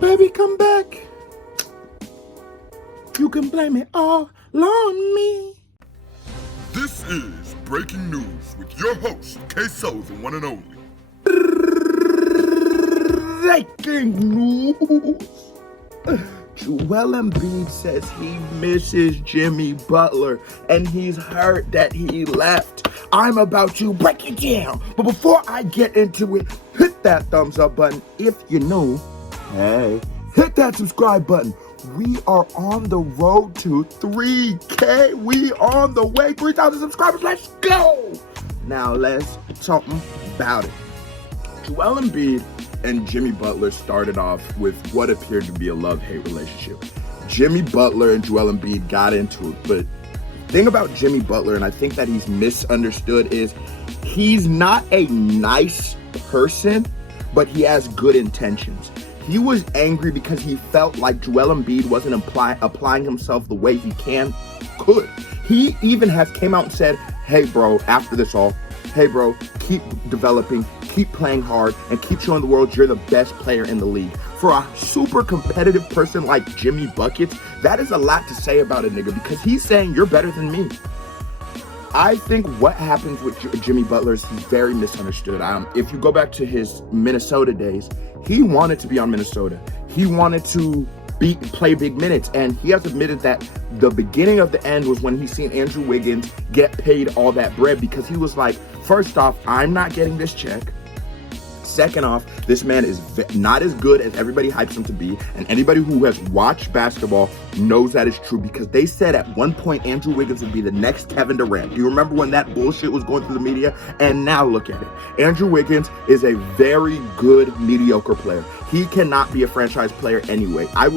Baby, come back. You can blame it all on me. This is Breaking News with your host, K-So, the one and only. Breaking news. Joel Embiid says he misses Jimmy Butler and he's hurt that he left. I'm about to break it down. But before I get into it, hit that thumbs up button if you're new. Hey, hit that subscribe button. We are on the road to 3K. We on the way. 3,000 subscribers. Let's go. Now let's talk about it. Joel Embiid and Jimmy Butler started off with what appeared to be a love-hate relationship. Jimmy Butler and Joel Embiid got into it, but the thing about Jimmy Butler, and I think that he's misunderstood, is he's not a nice person, but he has good intentions. He was angry because he felt like Joel Embiid wasn't applying himself the way he could. He even has came out and said, hey bro, after this all, hey bro, keep developing, keep playing hard, and keep showing the world you're the best player in the league. For a super competitive person like Jimmy Buckets, that is a lot to say about a nigga because he's saying you're better than me. I think what happens with Jimmy Butler is he's very misunderstood. If you go back to his Minnesota days, he wanted to be on Minnesota. He wanted to play big minutes, and he has admitted that the beginning of the end was when he seen Andrew Wiggins get paid all that bread because he was like, first off, I'm not getting this check. Second off, this man is not as good as everybody hypes him to be, and anybody who has watched basketball knows that is true because they said at one point Andrew Wiggins would be the next Kevin Durant. Do you remember when that bullshit was going through the media? And now look at it. Andrew Wiggins is a very good, mediocre player. He cannot be a franchise player anywhere. I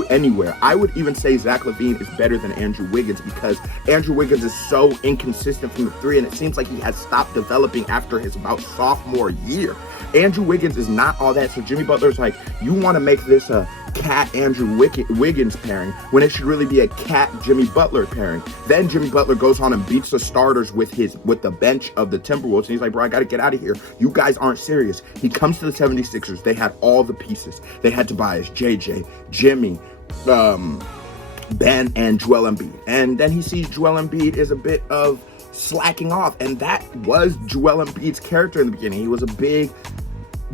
would even say Zach LaVine is better than Andrew Wiggins because Andrew Wiggins is so inconsistent from the three, and it seems like he has stopped developing after his about sophomore year. Andrew Wiggins is not all that. So Jimmy Butler's like, you want to make this a Cat Andrew Wiggins pairing when it should really be a Cat Jimmy Butler pairing. Then Jimmy Butler goes on and beats the starters with the bench of the Timberwolves, and he's like, bro, I got to get out of here. You guys aren't serious. He comes to the 76ers. They had all the pieces. They had Tobias, JJ, Jimmy, Ben, and Joel Embiid. And then he sees Joel Embiid is a bit of slacking off, and that was Joel Embiid's character in the beginning. He was a big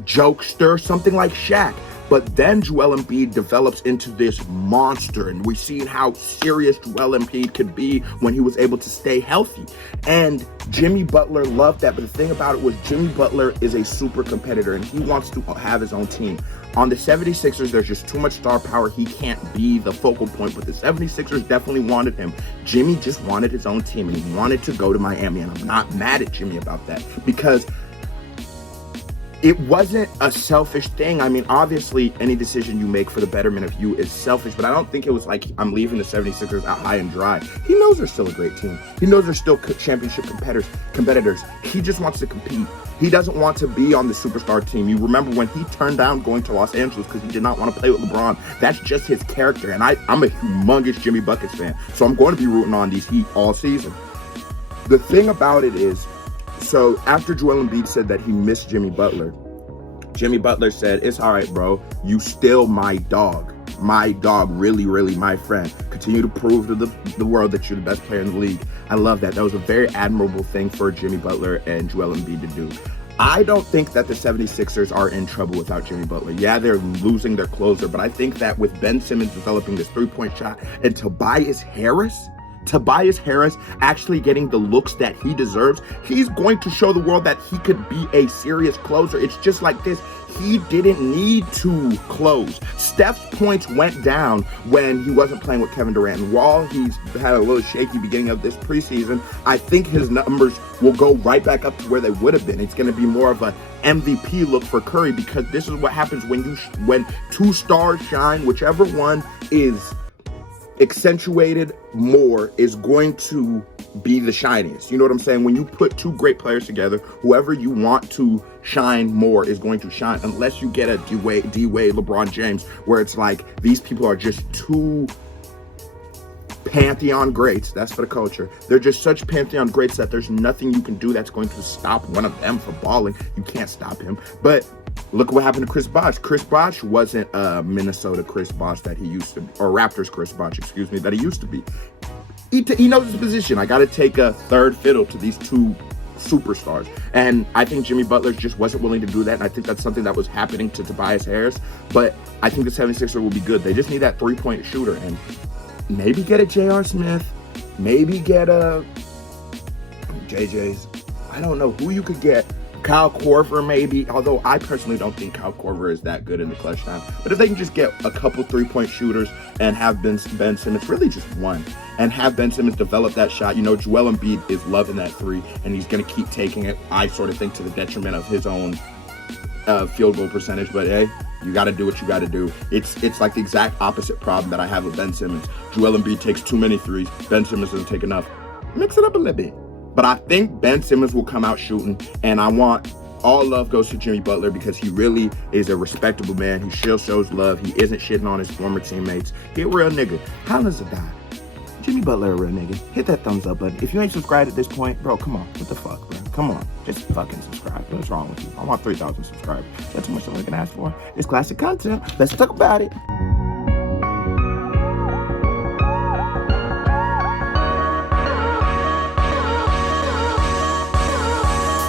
jokester, something like Shaq. But then Joel Embiid develops into this monster, and we've seen how serious Joel Embiid could be when he was able to stay healthy. And Jimmy Butler loved that, but the thing about it was Jimmy Butler is a super competitor, and he wants to have his own team. On the 76ers, there's just too much star power. He can't be the focal point, but the 76ers definitely wanted him. Jimmy just wanted his own team, and he wanted to go to Miami, and I'm not mad at Jimmy about that because it wasn't a selfish thing. I mean, obviously, any decision you make for the betterment of you is selfish, but I don't think it was like I'm leaving the 76ers out high and dry. He knows they're still a great team. He knows they're still championship competitors. He just wants to compete. He doesn't want to be on the superstar team. You remember when he turned down going to Los Angeles because he did not want to play with LeBron. That's just his character, and I'm a humongous Jimmy Buckets fan, so I'm going to be rooting on these Heat all season. The thing about it is, so after Joel Embiid said that he missed Jimmy Butler said, it's all right, bro. You still my dog. My dog, really, really my friend. Continue to prove to the world that you're the best player in the league. I love that. That was a very admirable thing for Jimmy Butler and Joel Embiid to do. I don't think that the 76ers are in trouble without Jimmy Butler. Yeah, they're losing their closer, but I think that with Ben Simmons developing this three-point shot and Tobias Harris actually getting the looks that he deserves, he's going to show the world that he could be a serious closer. It's just like this. He didn't need to close. Steph's points went down when he wasn't playing with Kevin Durant. And while he's had a little shaky beginning of this preseason, I think his numbers will go right back up to where they would have been. It's going to be more of a MVP look for Curry because this is what happens when two stars shine. Whichever one is accentuated more is going to be the shiniest. You know what I'm saying? When you put two great players together, whoever you want to shine more is going to shine, unless you get a D-Wade, LeBron James, where it's like these people are just two pantheon greats. That's for the culture. They're just such pantheon greats that there's nothing you can do that's going to stop one of them from balling. You can't stop him. But Look what happened to Chris Bosh. Chris Bosh wasn't Minnesota Chris Bosh that he used to be, or Raptors Chris Bosh, excuse me, that he used to be. He knows his position. I got to take a third fiddle to these two superstars. And I think Jimmy Butler just wasn't willing to do that. And I think that's something that was happening to Tobias Harris. But I think the 76ers will be good. They just need that three-point shooter. And maybe get a J.R. Smith. Maybe get a JJ's. I don't know who you could get. Kyle Korver maybe, although I personally don't think Kyle Korver is that good in the clutch time. But if they can just get a couple three-point shooters and have Ben Simmons, really just one, and have Ben Simmons develop that shot. You know, Joel Embiid is loving that three, and he's going to keep taking it, I sort of think, to the detriment of his own field goal percentage. But hey, you got to do what you got to do. It's like the exact opposite problem that I have with Ben Simmons. Joel Embiid takes too many threes. Ben Simmons doesn't take enough. Mix it up a little bit. But I think Ben Simmons will come out shooting, and I want all love goes to Jimmy Butler because he really is a respectable man. He still shows love. He isn't shitting on his former teammates. He a real nigga. Holland's a guy. Jimmy Butler a real nigga. Hit that thumbs up button. If you ain't subscribed at this point, bro, come on. What the fuck, bro? Come on. Just fucking subscribe. What's wrong with you? I want 3,000 subscribers. That's too much I'm gonna ask for. It's classic content. Let's talk about it.